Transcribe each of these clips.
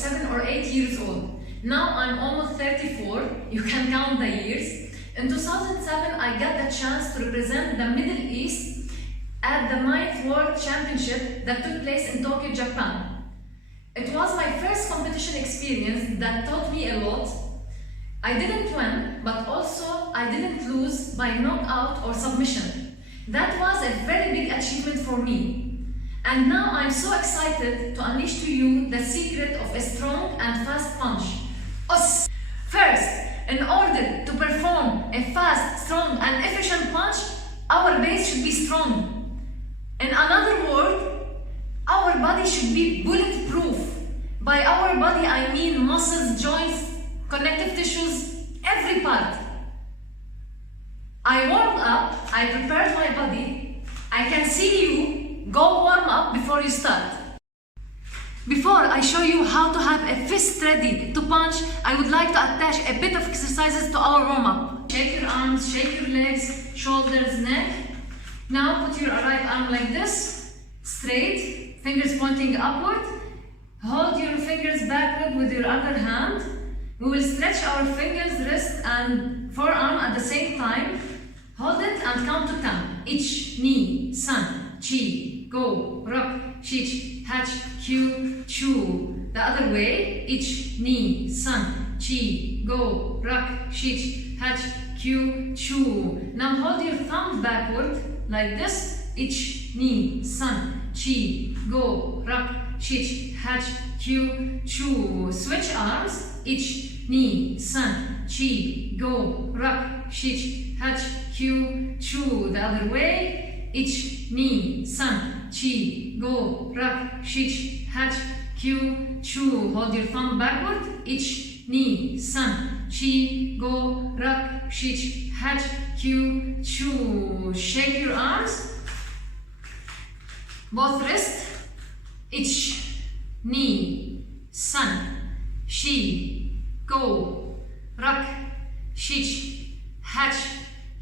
7 or 8 years old. Now I'm almost 34, you can count the years. In 2007, I got the chance to represent the Middle East at the 9th World Championship that took place in Tokyo, Japan. It was my first competition experience that taught me a lot. I didn't win, but also I didn't lose by knockout or submission. That was a very big achievement for me. And now I'm so excited to unleash to you the secret of a strong and fast punch. First, in order to perform a fast, strong and efficient punch, our base should be strong. In another word, our body should be bulletproof. By our body, I mean muscles, joints, connective tissues, every part. I warmed up, I prepared my body. I can see you. Go warm up before you start. Before I show you how to have a fist ready to punch, I would like to attach a bit of exercises to our warm-up. Shake your arms, shake your legs, shoulders, neck. Now put your right arm like this, straight, fingers pointing upward. Hold your fingers backward with your other hand. We will stretch our fingers, wrist and forearm at the same time. Hold it and count to 10. Ich, ni, san, chi, go, rock, shich, hatch, kyu, chu. The other way. Ich, ni, san, chi, go, rock, shich, hatch, kyu, chu. Now hold your thumb backward like this. Ich, ni, san, chi, go, rock, shich, hatch, kyu, chu. Switch arms. Ich, ni, san, chi, go, rock, shich, hatch, kyu, chu. The other way. Ich, ni, san, chi, go, rock, shich, hatch, kyu, chu. Hold your thumb backward. Ich, ni, san, chi, go, rock, shich, hatch, kyu, chu. Shake your arms. Both wrists. Ich, ni, san, chi, go, rock, shich, hatch,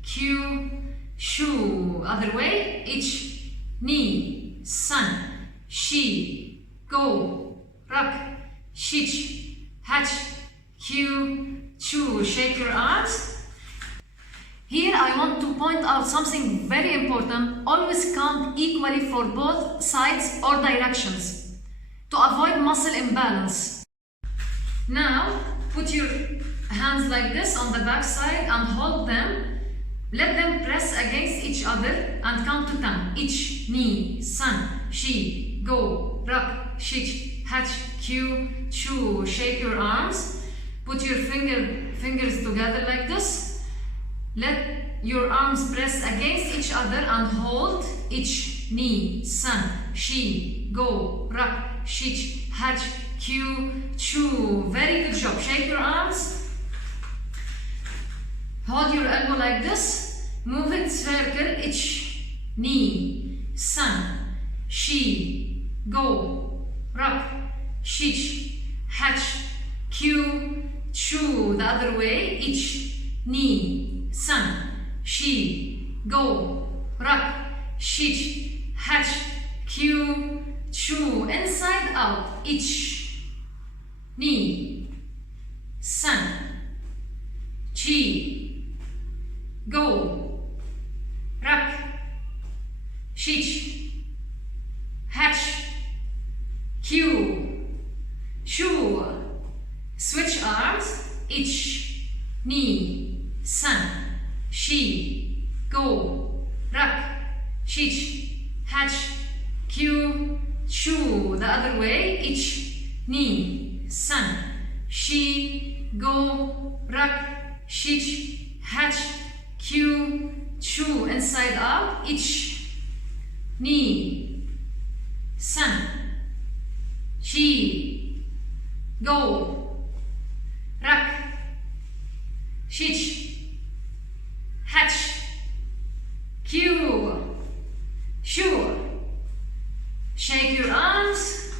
kyu, chu. Other way. Ich, ni, san, chi, go, rock, shich, hatch, kyu, chu. Shake your arms. Here I want to point out something very important. Always count equally for both sides or directions to avoid muscle imbalance. Now put your hands like this on the back side and hold them. Let them press against each other and count to 10. Ich, ni, san, chi, go, rock, shich, hatch, kyu, chu. Shake your arms. Put your fingers together like this. Let your arms press against each other and hold. Ich, ni, san, chi, go, rock, shich, hatch, kyu, chu. Very good job. Shake your arms. Hold your elbow like this. Move it circle. Ich, ni, san, chi, go, rock, shich, hatch, kyu, chu. The other way. Ich, ni, san, chi, go, rock, shich, hatch, kyu, chu. Inside out. Ich, ni, san, chi, go, rock, shich, hatch, kyu, chu. Switch arms. Ich, ni, san, chi, go, rock, shich, hatch, kyu, chu. The other way. Ich, ni, san, chi, go, rock, shich, hatch, kyu, chu. Inside out. Ich, ni, san, chi, go, rock, shich, hatch, kyu, chu. Shake your arms.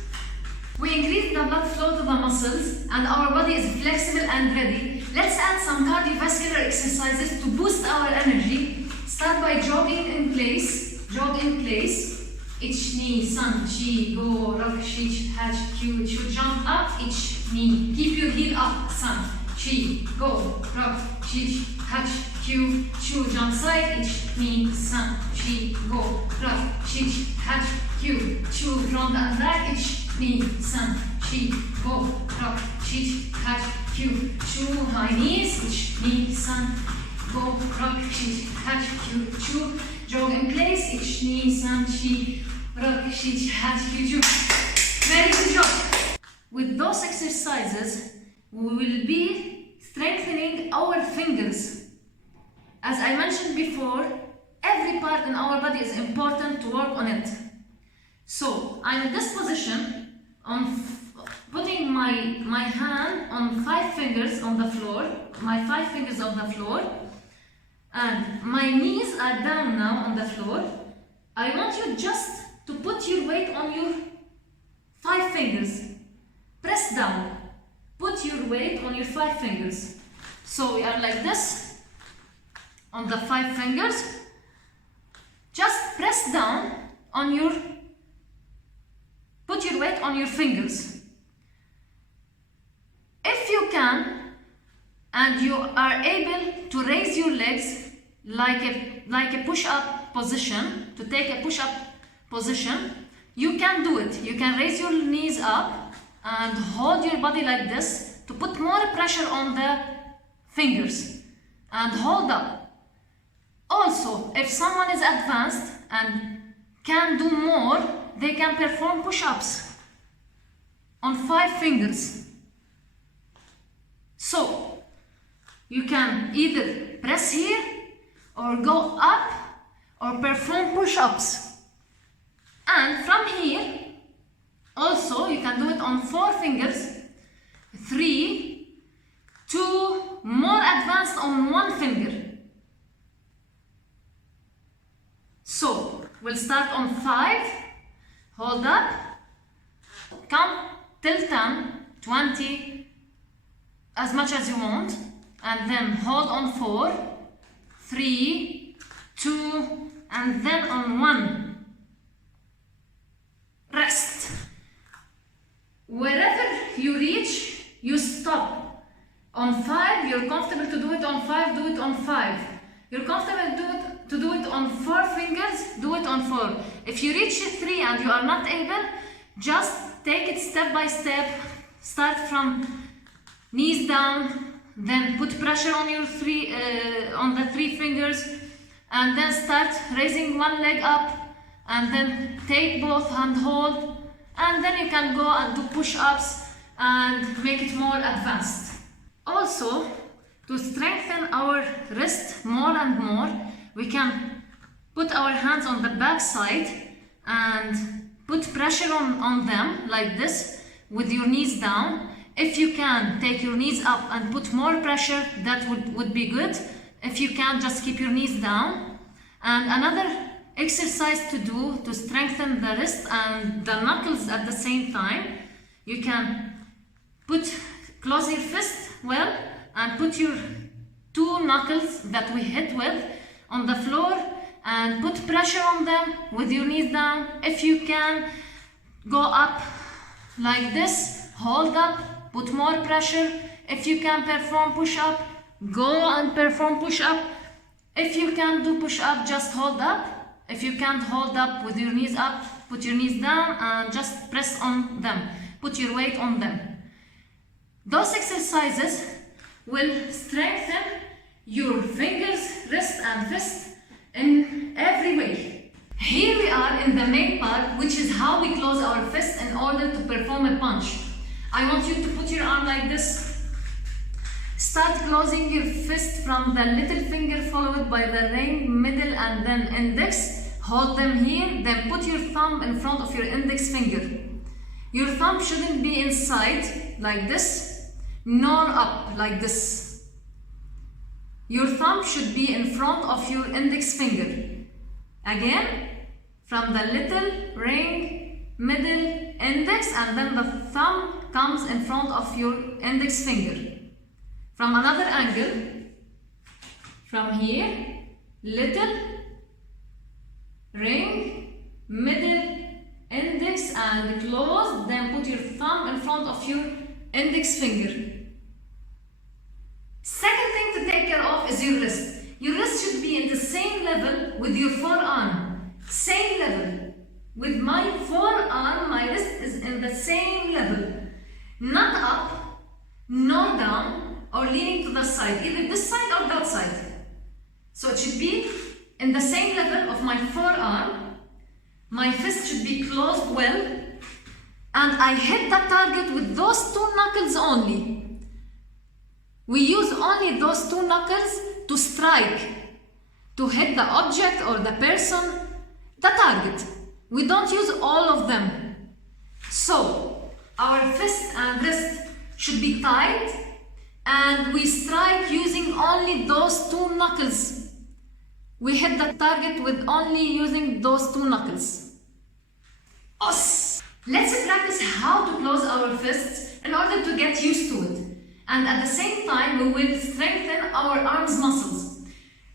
We increase the blood flow to the muscles and our body is flexible and ready. Let's add some cardiovascular exercises to boost our energy. Start by jogging in place. Jog in place. each knee, sun, chi, go, rock, shi, hatch, Q, chu, jump up, each knee, keep your heel up, sun, chi, go, rock, shi, hatch, Q, chu, jump side, each knee, sun, chi, go, rock, shi, hatch, Q, chu, front and back, each knee, sun, chi, go, rock, shi, hatch, Q, chu, high knees, each knee, sun, go, rock, shi, hatch, Q, chu, jog in place, each knee, sun, chi, rock, shi, hatch, Q, chu. Very good job. With those exercises, we will be strengthening our fingers. As I mentioned before, every part in our body is important to work on it. So, I'm in this position, putting my hand on 5 fingers on the floor, my 5 fingers on the floor, and my knees are down now on the floor. I want you just to put your weight on your 5 fingers. Press down. Put your weight on your 5 fingers. So we are like this on the 5 fingers. Just press down on your, put your weight on your fingers. If you can and you are able to raise your legs like a push-up position, to take a push-up position, you can do it. You can raise your knees up and hold your body like this to put more pressure on the fingers and hold up. Also, if someone is advanced and can do more, they can perform push-ups on 5 fingers. So, you can either press here or go up or perform push-ups. And from here, also you can do it on 4 fingers, 3, 2, more advanced on 1 finger. So, we'll start on 5, hold up, count till 10, 20, as much as you want, and then hold on 4, 3, 2, and then on 1. Rest. Wherever you reach, you stop. On 5, you're comfortable to do it on 5, do it on 5. You're comfortable to do it on 4 fingers, do it on 4. If you reach 3 and you are not able, just take it step by step. Start from knees down, then put pressure on your on the 3 fingers, and then start raising 1 leg up, and then take both and hold, and then you can go and do push-ups and make it more advanced. Also, to strengthen our wrist more and more, we can put our hands on the back side and put pressure on them like this with your knees down. If you can, take your knees up and put more pressure, that would be good. If you can't, just keep your knees down. And another exercise to do to strengthen the wrist and the knuckles at the same time, you can close your fist well and put your 2 knuckles that we hit with on the floor and put pressure on them with your knees down. If you can, go up like this, hold up, put more pressure. If you can perform push-up, go and perform push-up. If you can do push-up, just hold up. If you can't hold up with your knees up, put your knees down and just press on them. Put your weight on them. Those exercises will strengthen your fingers, wrist and fist in every way. Here we are in the main part, which is how we close our fist in order to perform a punch. I want you to put your arm like this. Start closing your fist from the little finger followed by the ring, middle and then index. Hold them here, then put your thumb in front of your index finger. Your thumb shouldn't be inside like this, nor up like this. Your thumb should be in front of your index finger. Again, from the little, ring, middle, index, and then the thumb comes in front of your index finger. From another angle, from here, little, ring, middle, and close, then put your thumb in front of your index finger. Second thing to take care of is your wrist. Your wrist should be in the same level with your forearm. Same level. With my forearm, my wrist is in the same level. Not up, nor down, or leaning to the side, either this side or that side. So it should be in the same level of my forearm. My fist should be closed well, and I hit the target with those two knuckles only. We use only those two knuckles to strike, to hit the object or the person, the target. We don't use all of them. So our fist and wrist should be tight, and we strike using only those two knuckles. We hit the target with only using those two knuckles. Os! Let's practice how to close our fists in order to get used to it. And at the same time, we will strengthen our arms muscles.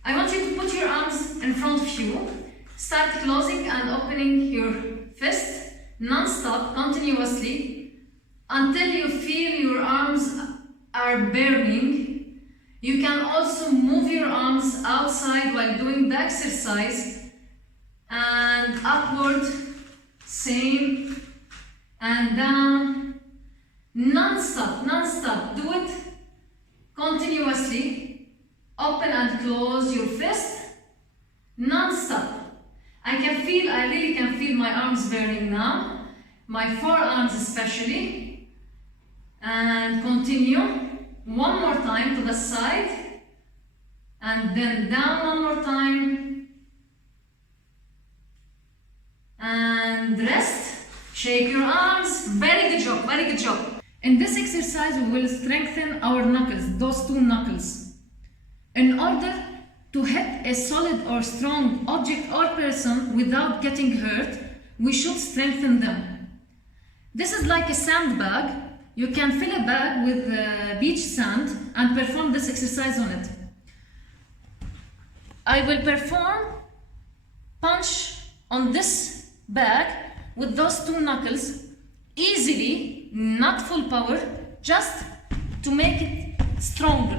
I want you to put your arms in front of you. Start closing and opening your fist non-stop, continuously, until you feel your arms are burning. You can also move your arms outside while doing the exercise, and upward, same, and down, non-stop, non-stop. Do it continuously. Open and close your fist, non-stop. I really can feel my arms burning now, my forearms especially. And continue. One more time to the side, and then down one more time, and rest. Shake your arms. Very good job, very good job. In this exercise, we will strengthen our knuckles, those two knuckles. In order to hit a solid or strong object or person without getting hurt, we should strengthen them. This is like a sandbag. You can fill a bag with beach sand and perform this exercise on it. I will perform punch on this bag with those two knuckles easily, not full power, just to make it stronger.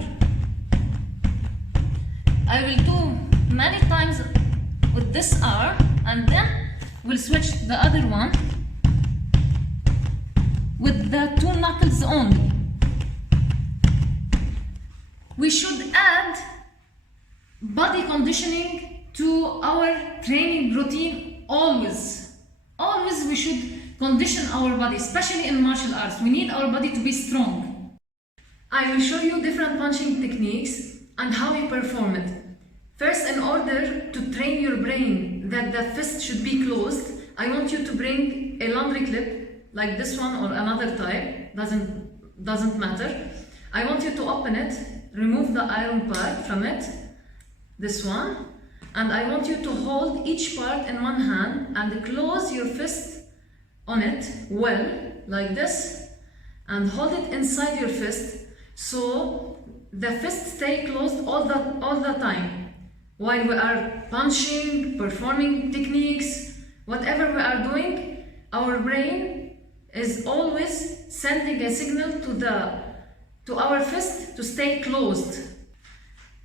I will do many times with this arm, and then we'll switch the other one with the two knuckles only. We should add body conditioning to our training routine always. Always we should condition our body, especially in martial arts. We need our body to be strong. I will show you different punching techniques and how you perform it. First, in order to train your brain that the fist should be closed, I want you to bring a laundry clip like this one or another type, doesn't matter. I want you to open it, remove the iron part from it, this one, and I want you to hold each part in one hand and close your fist on it well, like this, and hold it inside your fist so the fist stay closed all the time. While we are punching, performing techniques, whatever we are doing, our brain is always sending a signal to our fist to stay closed.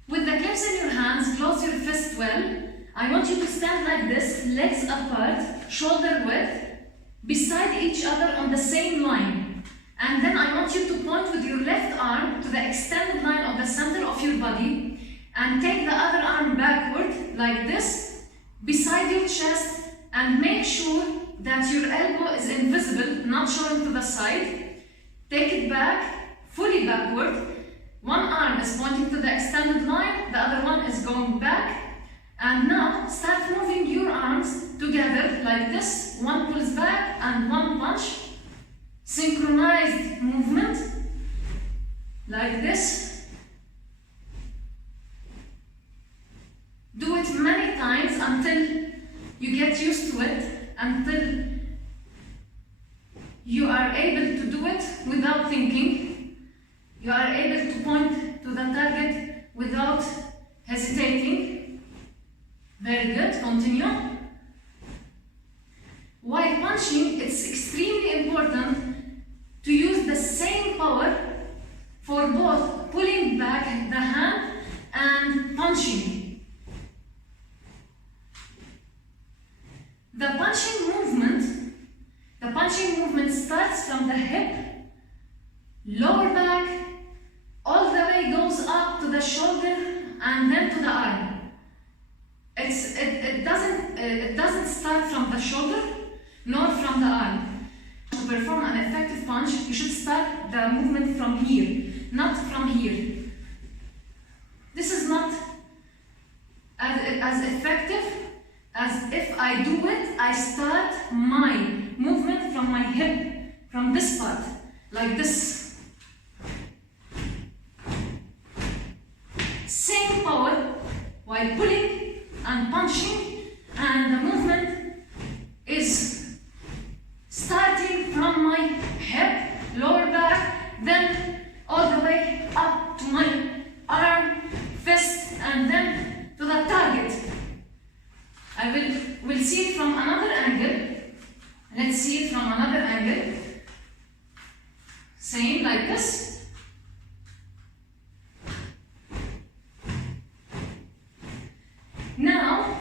With the clips in your hands, close your fist well. I want you to stand like this, legs apart, shoulder width, beside each other on the same line. And then I want you to point with your left arm to the extended line of the center of your body, and take the other arm backward like this, beside your chest, and make sure that your elbow is invisible, not showing to the side. Take it back, fully backward. One arm is pointing to the extended line, the other one is going back. And now start moving your arms together like this. One pulls back and one punch. Synchronized movement like this. Do it many times until you get used to it, until you are able to do it without thinking. You are able to point to the target without hesitating. Very good, continue. While punching, it's punching movement starts from the hip, lower back, all the way goes up to the shoulder and then to the arm. It doesn't start from the shoulder nor from the arm. To perform an effective punch, you should start the movement from here, not from here. This is not as effective as if I do it, I start my movement from my hip, from this part, like this. Same power while pulling and punching, and the movement is starting from my hip, lower back, then all the way up to my arm, fist, and then to the target. We'll see it from another angle. Let's see it from another angle. Same like this. Now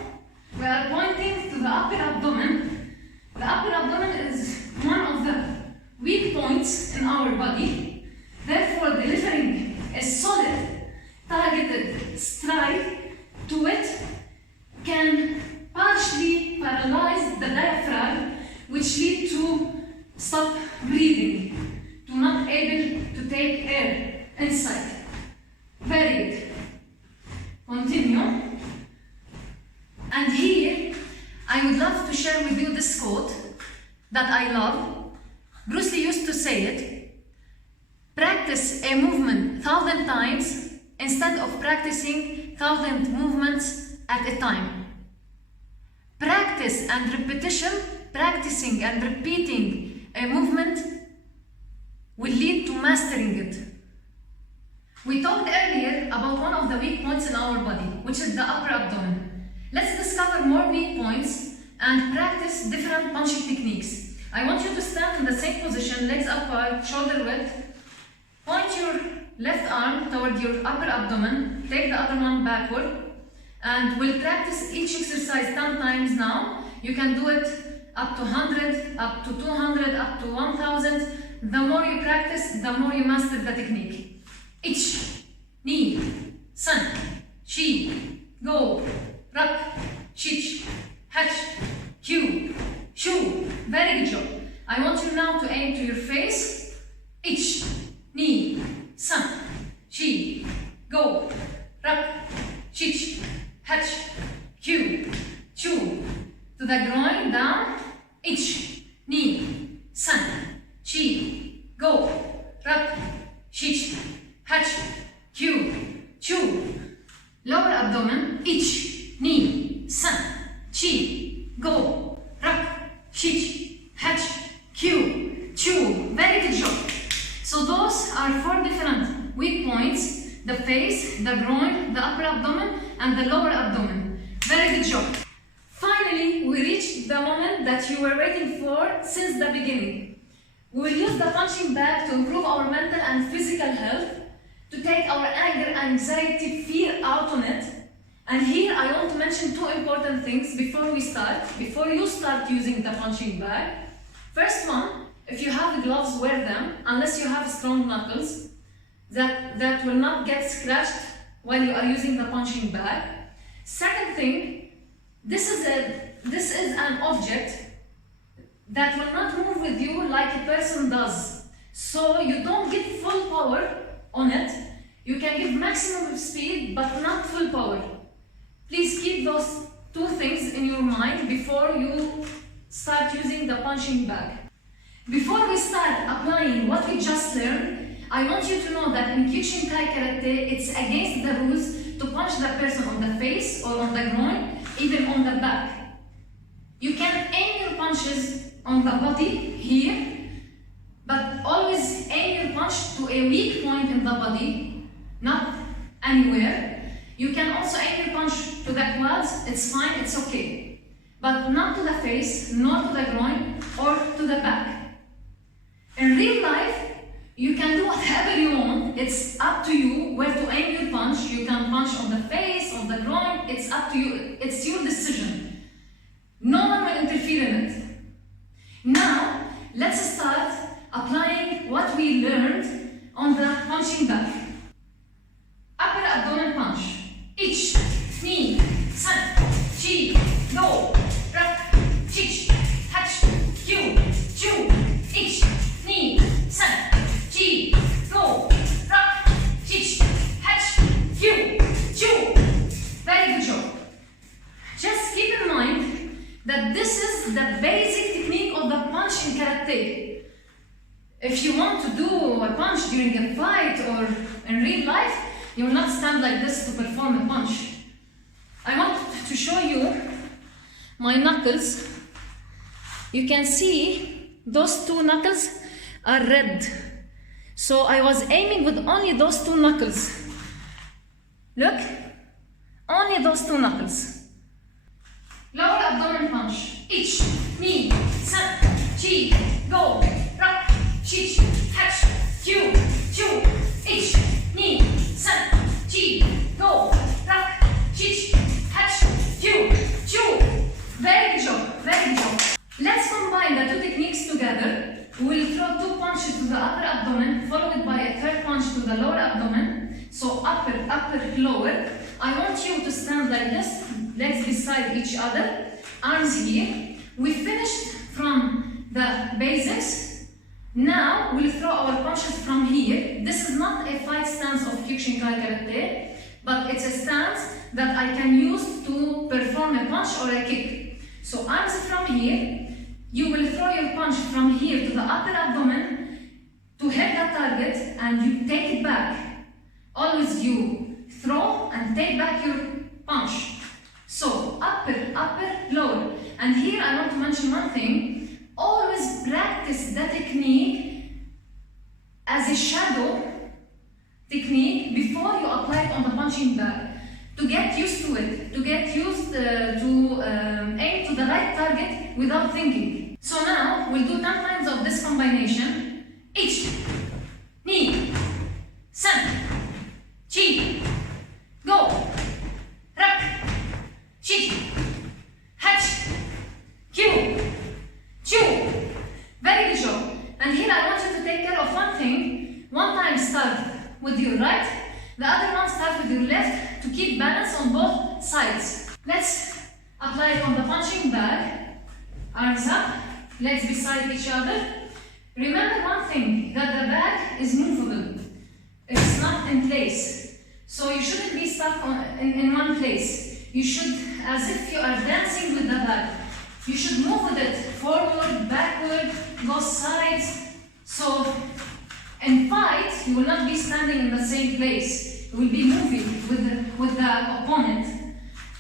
we are pointing to the upper abdomen. The upper abdomen is one of the weak points in our body. Therefore, delivering a solid, targeted strike to it can partially paralyze the diaphragm, which lead to stop breathing, to not able to take air inside. Very good. Continue. And here, I would love to share with you this quote that I love. Bruce Lee used to say it: practice a movement 1,000 times instead of practicing 1,000 movements at a time. Practice and repetition, practicing and repeating a movement will lead to mastering it. We talked earlier about one of the weak points in our body, which is the upper abdomen. Let's discover more weak points and practice different punching techniques. I want you to stand in the same position, legs apart, shoulder width. Point your left arm toward your upper abdomen, take the other one backward, and we'll practice each exercise 10 times now. You can do it up to 100, up to 200, up to 1000. The more you practice, the more you master the technique. Ich, ni, san, chi, go, rak, chich, hach, kyu, shu. Very good job. I want you now to aim to your face. Ich, ni, san, chi, go, rak, chich, hach, kyu, chu. To the groin, down. Ich, ni, san, chi, go, rak, chich, hach, kyu, chu. Lower abdomen. Ich, ni, san, chi, go, rak, chich, hach, kyu, chu. Very good job. So those are 4 different weak points: the face, the groin, the upper abdomen, and the lower abdomen. Very good job. Finally, we reached the moment that you were waiting for since the beginning. We will use the punching bag to improve our mental and physical health, to take our anger, anxiety, fear out on it. And here I want to mention 2 important things before we start, before you start using the punching bag. First one, if you have gloves, wear them, unless you have strong knuckles, that will not get scratched while you are using the punching bag. Second thing, this is an object that will not move with you like a person does. So you don't get full power on it. You can give maximum speed, but not full power. Please keep those 2 things in your mind before you start using the punching bag. Before we start applying what we just learned, I want you to know that in Kyokushinkai Karate, it's against the rules to punch the person on the face or on the groin, even on the back. You can aim your punches on the body here, but always aim your punch to a weak point in the body, not anywhere. You can also aim your punch to the quads, it's fine, it's okay. But not to the face, nor to the groin, or to the back. In real life, you can do whatever you want. It's up to you where to aim your punch. You can punch on the face, on the groin. It's up to you. It's your decision. No one will interfere in it. Now, let's start applying what we learned on the punching bag. Upper abdomen punch. Ich, ni, san, chi, go, rak, chich, hach, kyu, chu, ich, ni, san, chi, go, rak, chich, hach, kyu, chu. Very good job. Just keep in mind that this is the basic technique of the punch in karate. If you want to do a punch during a fight or in real life, you will not stand like this to perform a punch. I want to show you my knuckles. You can see those two knuckles are red. So I was aiming with only those two knuckles. Look, only those two knuckles. Lower abdomen punch. Ich, ni, san, chi, go, rak, chich, hach, kyu, chu, ich, ni, san, chi, go, rak, chich, hach, kyu, chu. Very good job, very good job. Let's combine the two techniques together. We will throw two punches to the upper abdomen, followed by a third punch to the lower abdomen. So upper, upper, lower. I want you to stand like this, legs beside each other, arms here. We finished from the basics. Now we'll throw our punches from here. This is not a fight stance of Kyokushinkai Karate, but it's a stance that I can use to perform a punch or a kick. So arms from here. You will throw your punch from here to the upper abdomen to hit the target, and you take it back. Always you throw and take back your punch. So upper, upper, lower. And here I want to mention one thing. Always practice the technique as a shadow technique before you apply it on the punching bag. To get used to it, to get used to aim to the right target without thinking. So now we'll do 10 times of this combination. Ich, ni, san, chi, go, rak, chi, hach, kyu, chu. Very good job. And here I want you to take care of one thing. One time start with your right, the other one start with your left to keep balance on both sides. Let's apply it on the punching bag. Arms up, legs beside each other. Remember one thing, that the bag is movable. It's not in place. So you shouldn't be stuck in one place. You should, as if you are dancing with the bag. You should move with it, forward, backward, both sides. So in fight, you will not be standing in the same place. You will be moving with the opponent.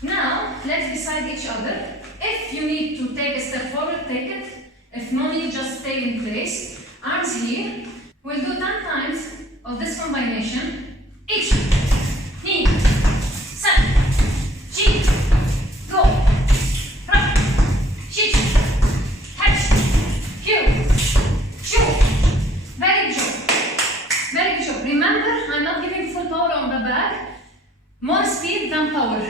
Now, legs beside each other. If you need to take a step forward, take it. If no need, just stay in place. Arms here. We'll do 10 times of this combination. Ich, ni, san, chi, go, rak, chich, hach, kyu, chu. Very good job. Very good job. Remember, I'm not giving full power on the bag. More speed than power.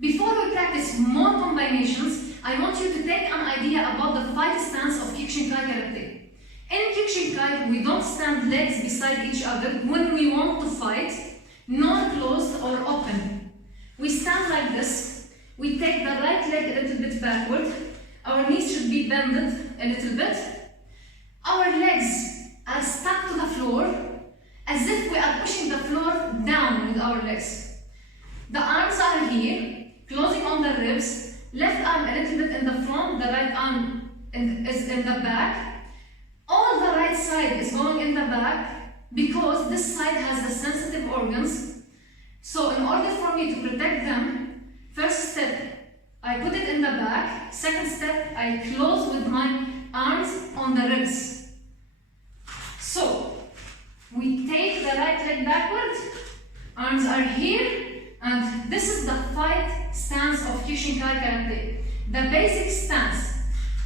Before we practice more combinations, I want you to take an idea about the fight stance of Kyokushinkai Karate. In Kyokushinkai, we don't stand legs beside each other when we want to fight, nor closed or open. We stand like this. We take the right leg a little bit backward. Our knees should be bended a little bit. Our legs are stuck to the floor, as if we are pushing the floor down with our legs. The arms are here, closing on the ribs, left arm a little bit in the front, the right arm is in the back. All the right side is going in the back because this side has the sensitive organs. So in order for me to protect them, first step, I put it in the back. Second step, I close with my arms on the ribs. So we take the right leg backward, arms are here, and this is the fight stance of Kyokushinkai Karate. The basic stance.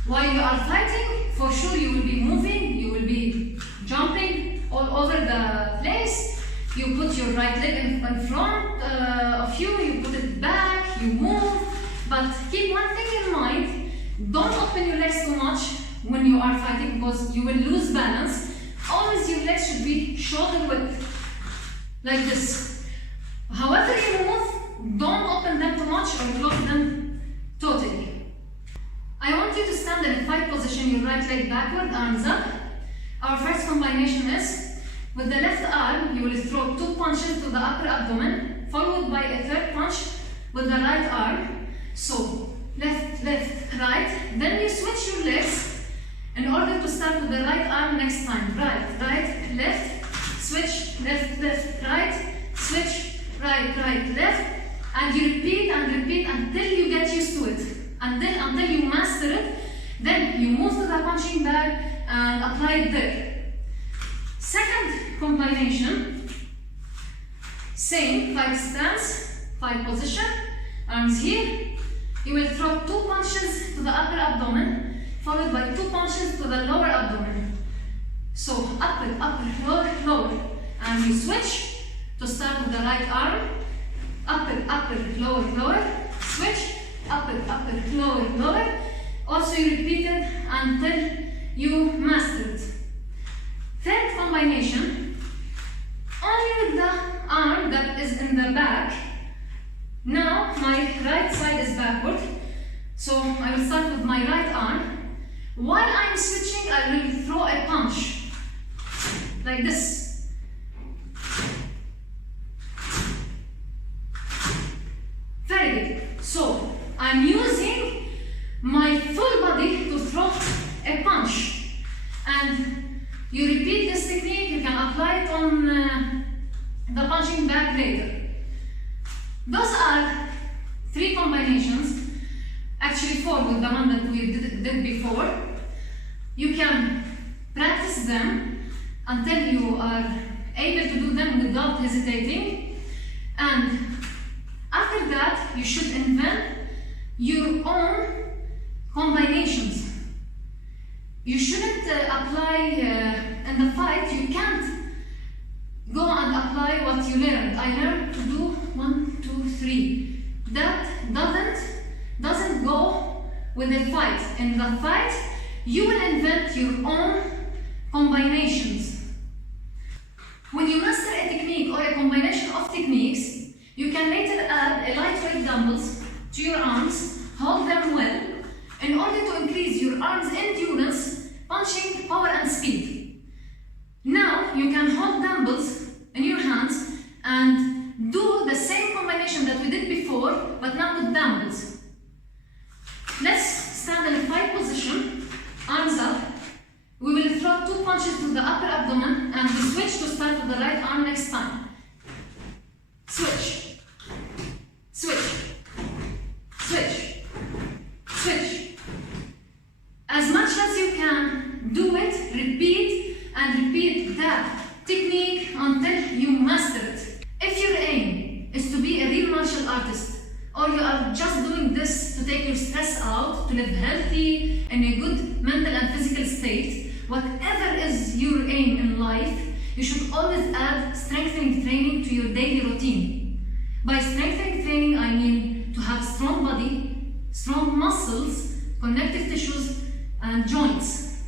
While you are fighting, for sure you will be moving, you will be jumping all over the place. You put your right leg in front of you, you put it back, you move. But keep one thing in mind, don't open your legs too much when you are fighting. because you will lose balance. Always your legs should be shoulder width, like this. However you move, don't open them too much or close them totally. I want you to stand in a fight position, your right leg backward, arms up. Our first combination is, with the left arm, you will throw 2 punches to the upper abdomen, followed by a 3rd punch with the right arm. So, left, left, right. Then you switch your legs in order to start with the right arm next time. Right, right, left, switch, left, left, right, switch, right, right, left. And you repeat and repeat until you get used to it. Until you master it. Then you move to the punching bag and apply it there. Second combination, same, fight stance, fight position, arms here. You will throw 2 punches to the upper abdomen, followed by 2 punches to the lower abdomen. So upper, upper, lower, lower. And you switch to start with the right arm. Upper, upper, lower, lower. Switch, upper, upper, lower, lower. Also you repeat it until you master it. Third combination, only with the arm that is in the back. Now my right side is backward, so I will start with my right arm. While I am switching, I will throw a punch, like this. Very good. So I'm using my full body to throw a punch. And you repeat this technique, you can apply it on the punching bag later. Those are 3 combinations, actually 4 with the one that we did before. You can practice them until you are able to do them without hesitating. And after that, you should invent your own combinations. You shouldn't apply in the fight, you can't go and apply what you learned. I learned to do 1, 2, 3. That doesn't go with the fight. In the fight, you will invent your own combinations. When you master a technique or a combination of techniques, you can later add a lightweight dumbbells to your arms, hold them well, in order to increase your arms' endurance, punching, power and speed. Now you can hold dumbbells in your hands and do the same combination that we did before, but now with dumbbells. Let's stand in a fight position, arms up. We will throw 2 punches to the upper abdomen and we switch to start with the right arm next time. Switch, switch, switch, switch. As much as you can, do it, repeat and repeat that technique until you master it. If your aim is to be a real martial artist, or you are just doing this to take your stress out, to live healthy, in a good mental and physical state, whatever is your aim in life, you should always add strengthening training to your daily routine. By strengthening training, I mean to have a strong body, strong muscles, connective tissues, and joints.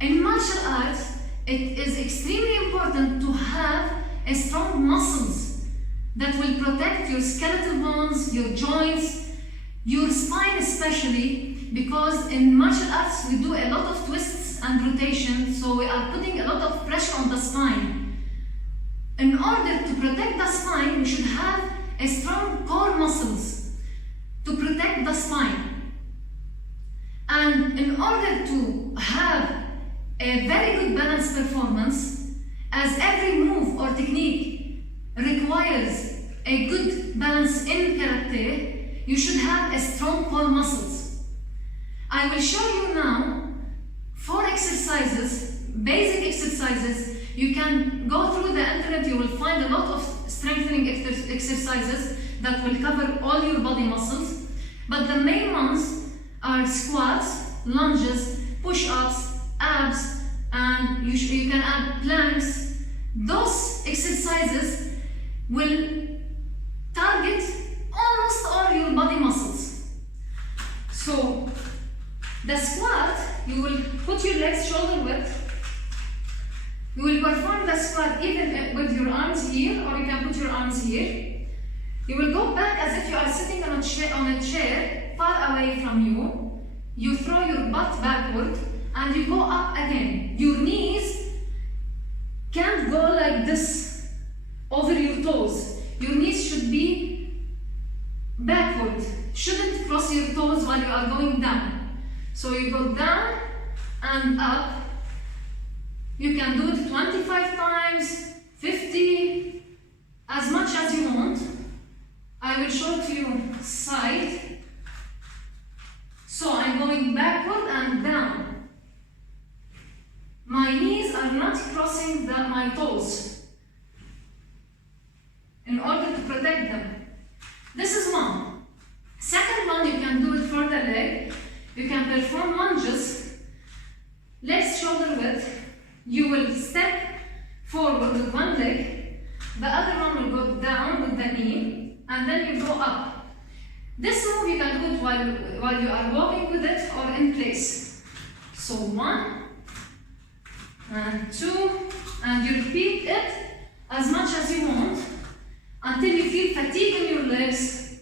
In martial arts, it is extremely important to have a strong muscles that will protect your skeletal bones, your joints, your spine especially, because in martial arts we do a lot of twists and rotation, so we are putting a lot of pressure on the spine. In order to protect the spine, we should have a strong core muscles to protect the spine. And in order to have a very good balanced performance, as every move or technique requires a good balance in karate, you should have a strong core muscles. I will show you now 4 exercises, basic exercises. You can go through the internet, you will find a lot of strengthening exercises that will cover all your body muscles, but the main ones are squats, lunges, push-ups, abs, and you can add planks. Those exercises will target almost all your body muscles. So the squat, you will put your your legs shoulder width. You will perform the squat even with your arms here, or you can put your arms here. You will go back as if you are sitting on a chair far away from you. You throw your butt backward and you go up again. Your knees can't go like this over your toes. Your knees should be backward. Shouldn't cross your toes while you are going down. So you go down and up. You can do it 25 times, 50, as much as you want. I will show to you side. So I'm going backward and down. My knees are not crossing my toes in order to protect them. This is one. Second one, you can do it for the leg. You can perform lunges, legs shoulder width. You will step forward with one leg, the other one will go down with the knee, and then you go up. This move you can do it while you are walking with it or in place. So 1 and 2, and you repeat it as much as you want until you feel fatigue in your legs.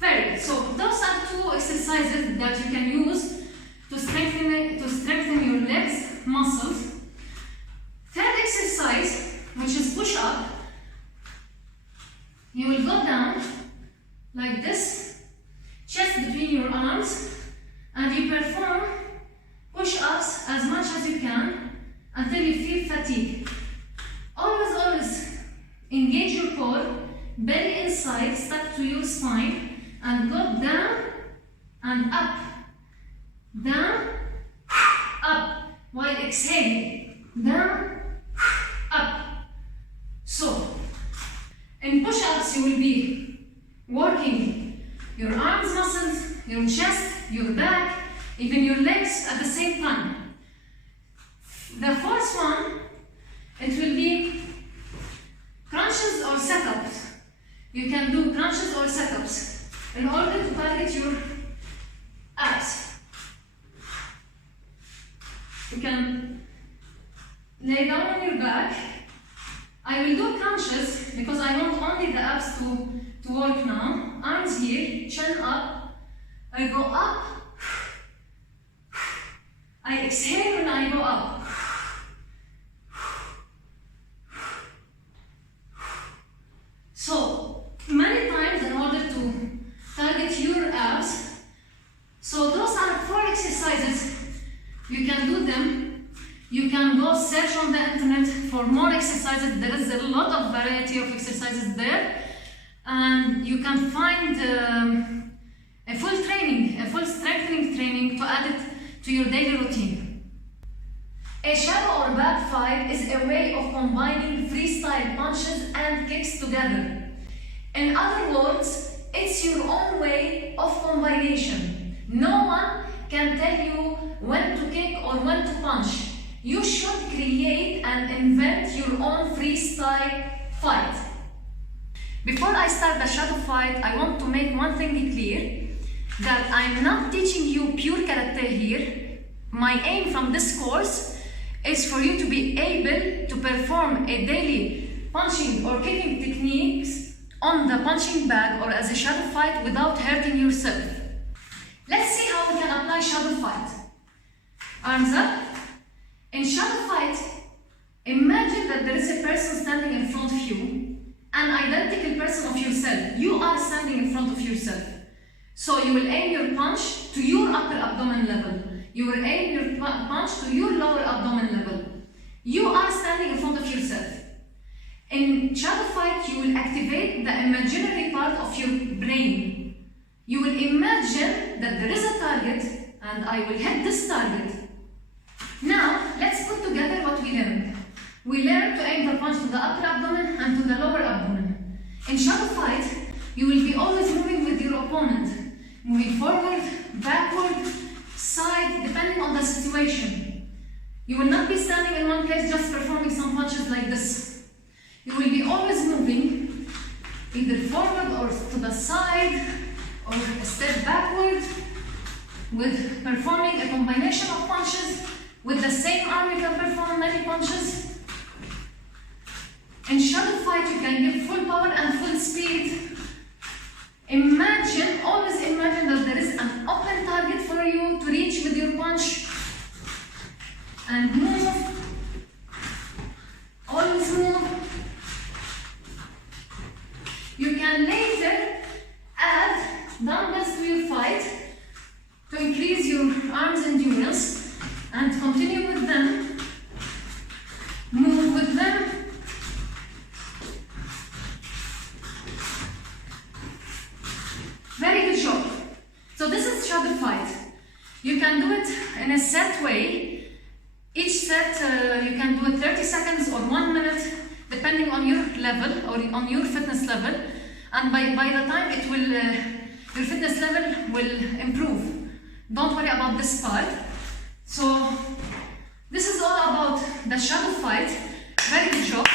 Very good. So those are 2 exercises that you can use to strengthen your legs muscles. Third exercise, which is push up. You will go down like this, chest between your arms, and you perform push-ups as much as you can until you feel fatigue. Always engage your core, belly inside, stuck to your spine, and go down and up, down, up, while exhaling, down, up. So, in push-ups you will be working your arms muscles, your chest, your back, even your legs at the same time. The fourth one, it will be crunches or setups. You can do crunches or setups in order to target your abs. You can lay down on your back. I will do crunches because I want only the abs to work now. Arms here, chin up. I go up. I exhale when I go up. So, many times in order to target your abs. So those are 4 exercises. You can do them. You can go search on the internet for more exercises. There is a lot of variety of exercises there. And you can find a full strengthening training to add it to your daily routine. A shadow or back fight is a way of combining freestyle punches and kicks together. In other words, it's your own way of combination. No one can tell you when to kick or when to punch. You should create and invent your own freestyle fight. Before I start the shadow fight, I want to make one thing clear, that I'm not teaching you pure karate here. My aim from this course is for you to be able to perform a daily punching or kicking techniques on the punching bag or as a shadow fight without hurting yourself. Let's see how we can apply shadow fight. Arms up. In shadow fight, imagine that there is a person standing in front of you, an identical person of yourself. You are standing in front of yourself. So you will aim your punch to your upper abdomen level. You will aim your punch to your lower abdomen level. You are standing in front of yourself. In shadow fight, you will activate the imaginary part of your brain. You will imagine that there is a target and I will hit this target. Now, let's put together what we learned. We learned to aim the punch to the upper abdomen and to the lower abdomen. In shadow fight, you will be always moving with your opponent. Moving forward, backward, side, depending on the situation. You will not be standing in one place just performing some punches like this. You will be always moving, either forward or to the side, or a step backward, with performing a combination of punches. With the same arm you can perform many punches. In shadow fight you can give full power and full speed. Imagine, always imagine that there is an open target for you to reach with your punch. And move. Always move. You can later add dumbbells to your fight to increase your arms endurance and continue with them. Move with them. Very good job. So this is shadow fight. You can do it in a set way. Each set you can do it 30 seconds or 1 minute, depending on your level or on your fitness level. And by the time it will, your fitness level will improve. Don't worry about this part. So this is all about the shadow fight. Very good job.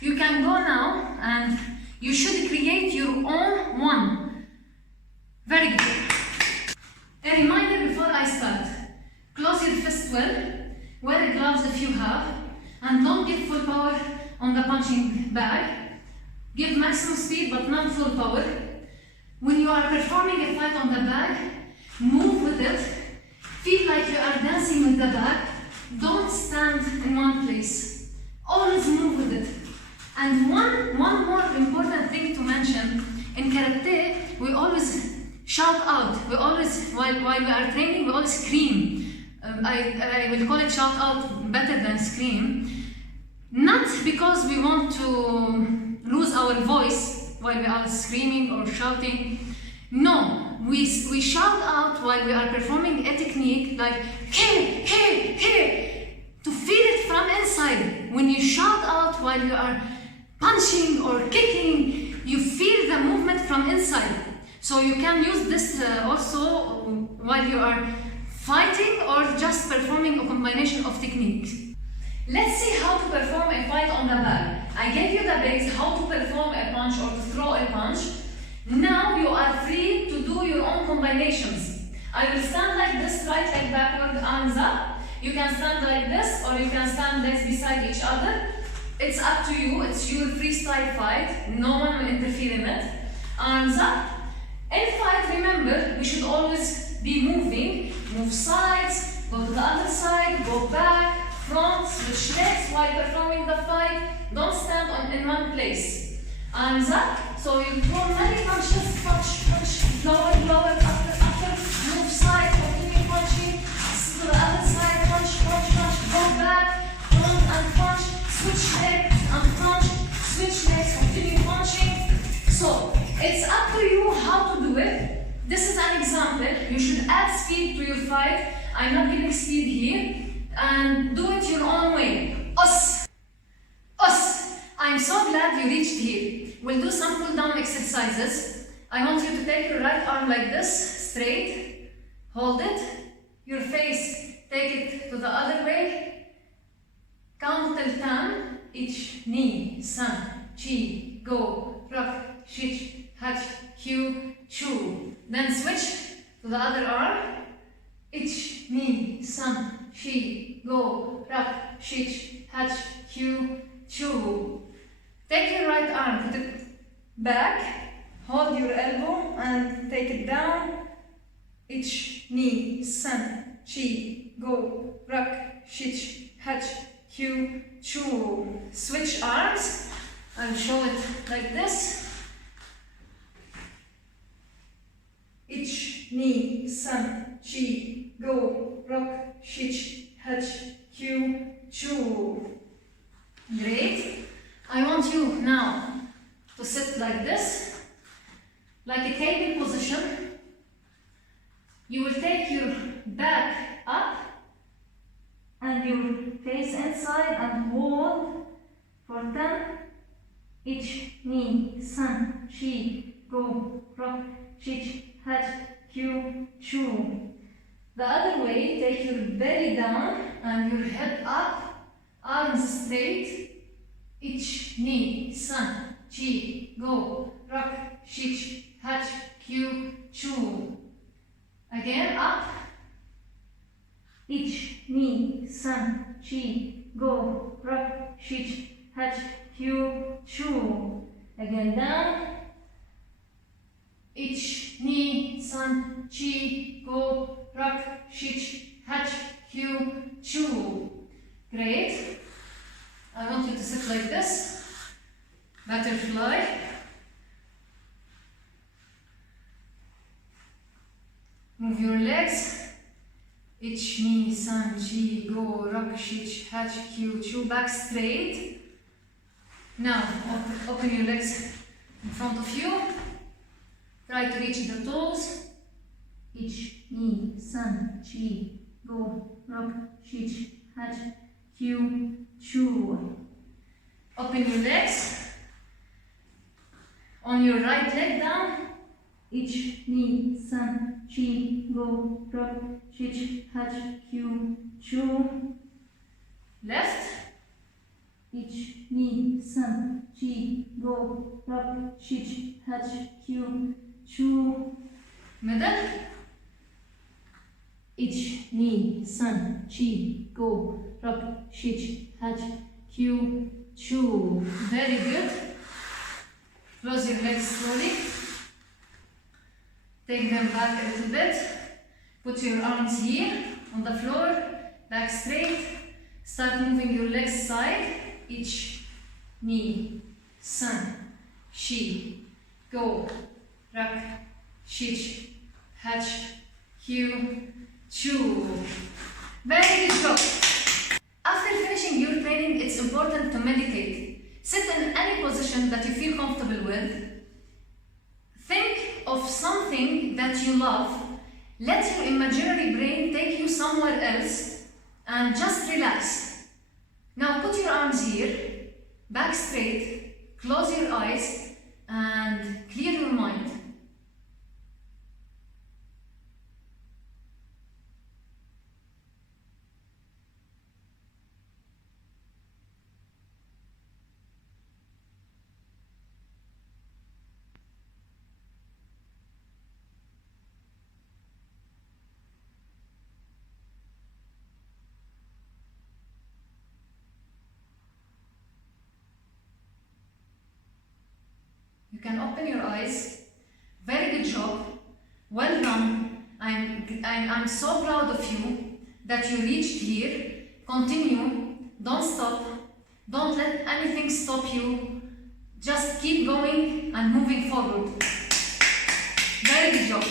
You can go now and you should create your own one. Very good job. A reminder before I start. Close your fist well. Wear gloves if you have. And don't give full power on the punching bag. Give maximum speed but not full power. When you are performing a fight on the bag, move with it. Feel like you are dancing with the bag. Don't stand in one place. Always move with it. And one more important thing to mention, in karate, we always shout out. We always, while we are training, we always scream. I will call it shout out better than scream. Not because we want to lose our voice while we are screaming or shouting. No, we shout out while we are performing a technique like hey, hey, hey, to feel it from inside. When you shout out while you are punching or kicking, you feel the movement from inside. So you can use this also while you are fighting or just performing a combination of techniques. Let's see how to perform a fight on the bag. I gave you the basics, how to perform a punch or to throw a punch. Now you are free to do your own combinations. I will stand like this, right leg backward, arms up. You can stand like this or you can stand legs beside each other. It's up to you, it's your freestyle fight. No one will interfere in it. Arms up. In fight, remember, we should always be moving. Move sides, go to the other side, go back, front, switch legs while performing the fight. Don't stand in one place. Arms up. So you throw many punches, punch, punch, lower, lower, upper, move side, continue punching, to the other side, punch, punch, punch, go back, front and punch, switch legs and punch, switch legs, continue punching. So it's up to you how to do it. This is an example. You should add speed to your fight. I'm not giving speed here. And do it your own way. Us. Us. I'm so glad you reached here. We'll do some pull down exercises. I want you to take your right arm like this, straight. Hold it. Your face, take it to the other way. Count till 10. Each knee, san, chi, go, rock, shich, hach, kyu, chu. Then switch to the other arm. Ich, ni, san, shi, go, rak, shich, hach, kyu, chu. Take your right arm, put it back, hold your elbow and take it down. Ich, ni, san, shi, go, rak, shich, hach, kyu, chu. Switch arms. I'll show it like this. Ich, ni, san, chi, go, rock, shich, hach, kyu, chu. Great. I want you now to sit like this, like a table position. You will take your back up and your face inside and hold for 10. Ich, ni, san, chi, go, rock, shich, hach, kyu, chu. The other way, take your belly down and your head up, arms straight. Ich, ni, san, chi, go, rock, shich, hach, Q, chu. Again, up. Ich, ni, san, chi, go, rak, shich, hach, kyu, chu. Again, down. Ich, ni, san, chi, go, rak, shich, hach, q, chu. Great. I want you to sit like this. Butterfly. Move your legs. Ich, ni, san, chi, go, rak, shich, hach, q, chu. Back straight. Now, open your legs in front of you. Try to reach the toes. Ich, ni, san, chi, go, rak, shich, hach, kyu, chu. Open your legs. On your right leg down. Ich, ni, san, chi, go, rak, shich, hach, kyu, chu. Left. Ich, ni, san, chi, go, rak, shich, hach, kyu, chu. Middle. Ich, ni, san, chi, go, rak, shich, hach, kyu, chu. Very good. Close your legs slowly. Take them back a little bit. Put your arms here on the floor. Back straight. Start moving your legs side. Ich, ni, san, chi, go, rak, shich, hach, kyu, chu. Very good job. After finishing your training, it's important to meditate. Sit in any position that you feel comfortable with. Think of something that you love. Let your imaginary brain take you somewhere else and just relax. Now put your arms here, back straight, close your eyes and clear your mind. You can open your eyes. Very good job. Well done. I'm so proud of you that you reached here. Continue. Don't stop. Don't let anything stop you. Just keep going and moving forward. Very good job.